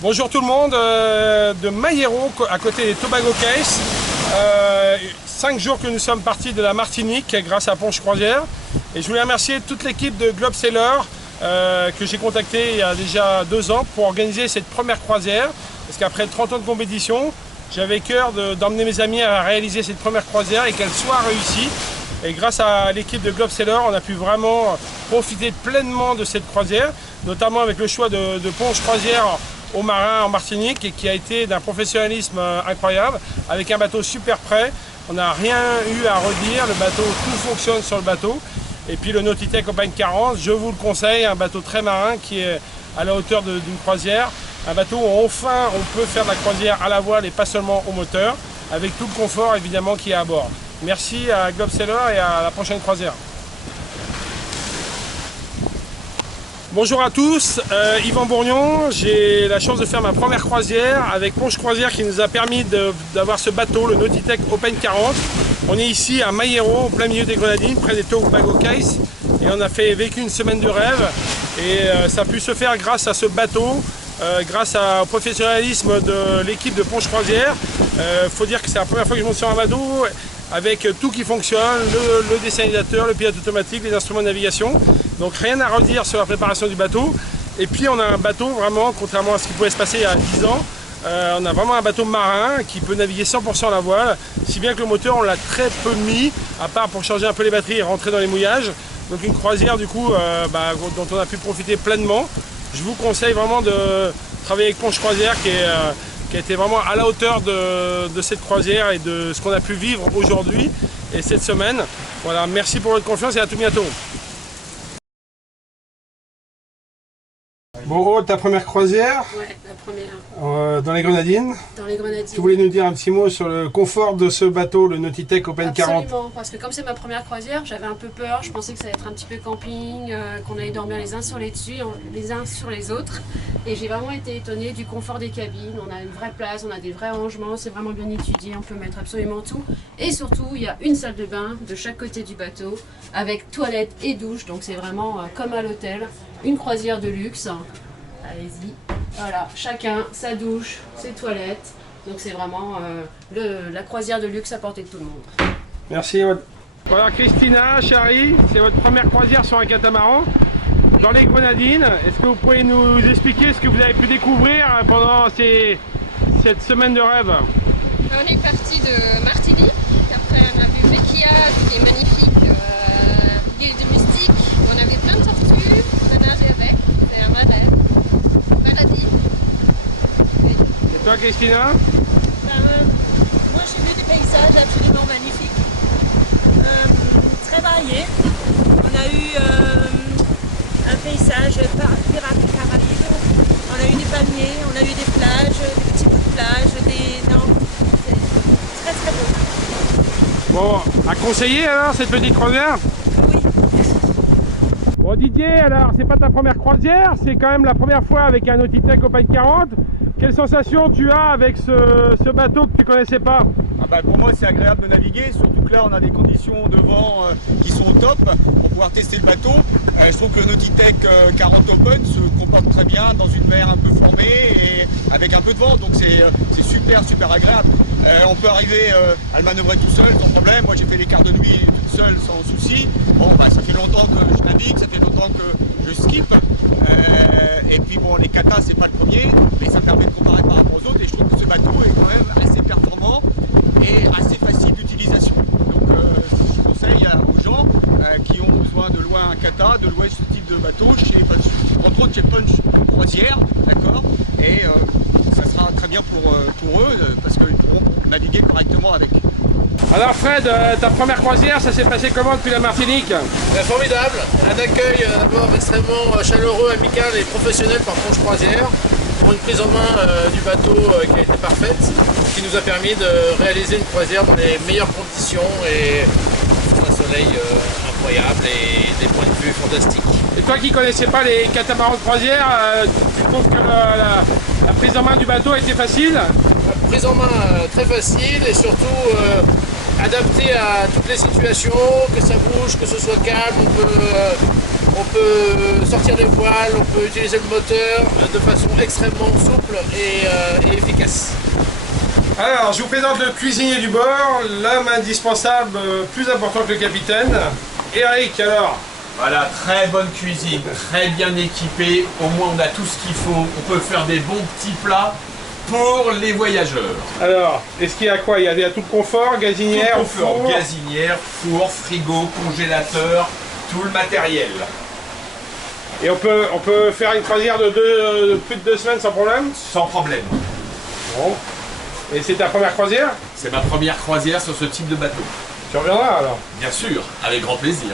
Bonjour tout le monde, de Mayero à côté des Tobago Cays. 5 jours que nous sommes partis de la Martinique grâce à Ponche Croisière. Et je voulais remercier toute l'équipe de Globe Sailor que j'ai contacté il y a déjà 2 ans pour organiser cette première croisière. Parce qu'après 30 ans de compétition, j'avais cœur d'emmener mes amis à réaliser cette première croisière et qu'elle soit réussie. Et grâce à l'équipe de Globe Sailor, on a pu vraiment profiter pleinement de cette croisière, notamment avec le choix de Ponche Croisière aux marins en Martinique et qui a été d'un professionnalisme incroyable, avec un bateau super prêt. On n'a rien eu à redire, le bateau, tout fonctionne sur le bateau. Et puis le Nautitech Open 40, je vous le conseille, un bateau très marin qui est à la hauteur d'une croisière. Un bateau où enfin on peut faire de la croisière à la voile et pas seulement au moteur, avec tout le confort évidemment qui est à bord. Merci à Globe Sailor et à la prochaine croisière. Bonjour à tous, Yvan Bourgnon, j'ai la chance de faire ma première croisière avec Ponche Croisière qui nous a permis d'avoir ce bateau, le Nautitech Open 40. On est ici à Mayero, au plein milieu des Grenadines, près des Tobago Cays, et on a vécu une semaine de rêve et ça a pu se faire grâce à ce bateau, grâce au professionnalisme de l'équipe de Ponche Croisière. Faut dire que c'est la première fois que je monte sur un bateau avec tout qui fonctionne, le dessalinisateur, le pilote automatique, les instruments de navigation. Donc rien à redire sur la préparation du bateau. Et puis on a un bateau vraiment, contrairement à ce qui pouvait se passer il y a 10 ans, on a vraiment un bateau marin qui peut naviguer 100% à la voile, si bien que le moteur on l'a très peu mis, à part pour changer un peu les batteries et rentrer dans les mouillages. Donc une croisière du coup dont on a pu profiter pleinement. Je vous conseille vraiment de travailler avec Ponche Croisière qui a été vraiment à la hauteur de cette croisière et de ce qu'on a pu vivre aujourd'hui et cette semaine. Voilà, merci pour votre confiance et à tout bientôt. Bon, ta première croisière? Ouais, la première. Dans les Grenadines. Dans les Grenadines. Tu voulais nous dire un petit mot sur le confort de ce bateau, le Nautitech Open 40? Absolument, parce que comme c'est ma première croisière, j'avais un peu peur. Je pensais que ça allait être un petit peu camping, qu'on allait dormir les uns sur les uns sur les autres. Et j'ai vraiment été étonnée du confort des cabines. On a une vraie place, on a des vrais rangements, c'est vraiment bien étudié, on peut mettre absolument tout. Et surtout, il y a une salle de bain de chaque côté du bateau, avec toilette et douche. Donc c'est vraiment comme à l'hôtel, une croisière de luxe. Allez-y, voilà, chacun sa douche, ses toilettes, donc c'est vraiment la croisière de luxe à portée de tout le monde. Merci. Voilà, Christina, Chari, c'est votre première croisière sur un catamaran dans les Grenadines. Est-ce que vous pouvez nous expliquer ce que vous avez pu découvrir pendant cette semaine de rêve? On est parti de Martinique, après on a vu Bequia, qui est magnifique, l'île de Mystique, on avait plein de tortues, on a nagé avec, c'est un vrai rêve. Maladie. Oui. Et toi, Christina? Moi j'ai vu des paysages absolument magnifiques, très variés. On a eu un paysage pirate Caraïbes, on a eu des palmiers, on a eu des plages, des petits bouts de plage, non, c'est très très beau. Bon, à conseiller alors cette petite croisière? Oui. Bon Didier, alors c'est pas ta première croisière, c'est quand même la première fois avec un Nautitech Open 40. Quelle sensation tu as avec ce bateau que tu connaissais pas? Pour moi c'est agréable de naviguer, surtout que là on a des conditions de vent qui sont au top pour pouvoir tester le bateau. Je trouve que le Nautitech 40 Open se comporte très bien dans une mer un peu formée et avec un peu de vent, donc c'est super agréable. On peut arriver à le manœuvrer tout seul sans problème. Moi j'ai fait les quarts de nuit tout seul sans souci. Bon ça fait longtemps que je navigue, ça fait longtemps que je skip. Et puis bon les katas c'est pas le premier, mais ça permet de comparer par rapport aux autres et je trouve que ce bateau est quand même assez performant et assez facile d'utilisation. Donc je conseille aux gens qui ont besoin de louer un kata, de louer ce type de bateau chez Punch, entre autres chez Punch Croisière, d'accord, et ça sera très bien pour eux parce qu'ils pourront naviguer correctement avec. Alors Fred, ta première croisière, ça s'est passé comment depuis la Martinique? Formidable, un accueil d'abord extrêmement chaleureux, amical et professionnel par Ponche Croisière, pour une prise en main du bateau qui a été parfaite, qui nous a permis de réaliser une croisière dans les meilleures conditions et un soleil incroyable et des points de vue fantastiques. Et toi qui connaissais pas les catamarans de croisière, tu trouves que la prise en main du bateau a été facile? La prise en main très facile et surtout adaptée à toutes les situations, que ça bouge, que ce soit calme, on peut On peut sortir les voiles, on peut utiliser le moteur de façon extrêmement souple et efficace. Alors, je vous présente le cuisinier du bord, l'homme indispensable, plus important que le capitaine. Eric, alors? Voilà, très bonne cuisine, très bien équipée. Au moins, on a tout ce qu'il faut. On peut faire des bons petits plats pour les voyageurs. Alors, est-ce qu'il y a quoi? Il y a tout le confort, gazinière, Tout confort, four. gazinière, four, frigo, congélateur, tout le matériel. Et on peut faire une croisière de plus de 2 semaines sans problème? Sans problème. Bon. Et c'est ta première croisière? C'est ma première croisière sur ce type de bateau. Tu reviendras alors? Bien sûr, avec grand plaisir.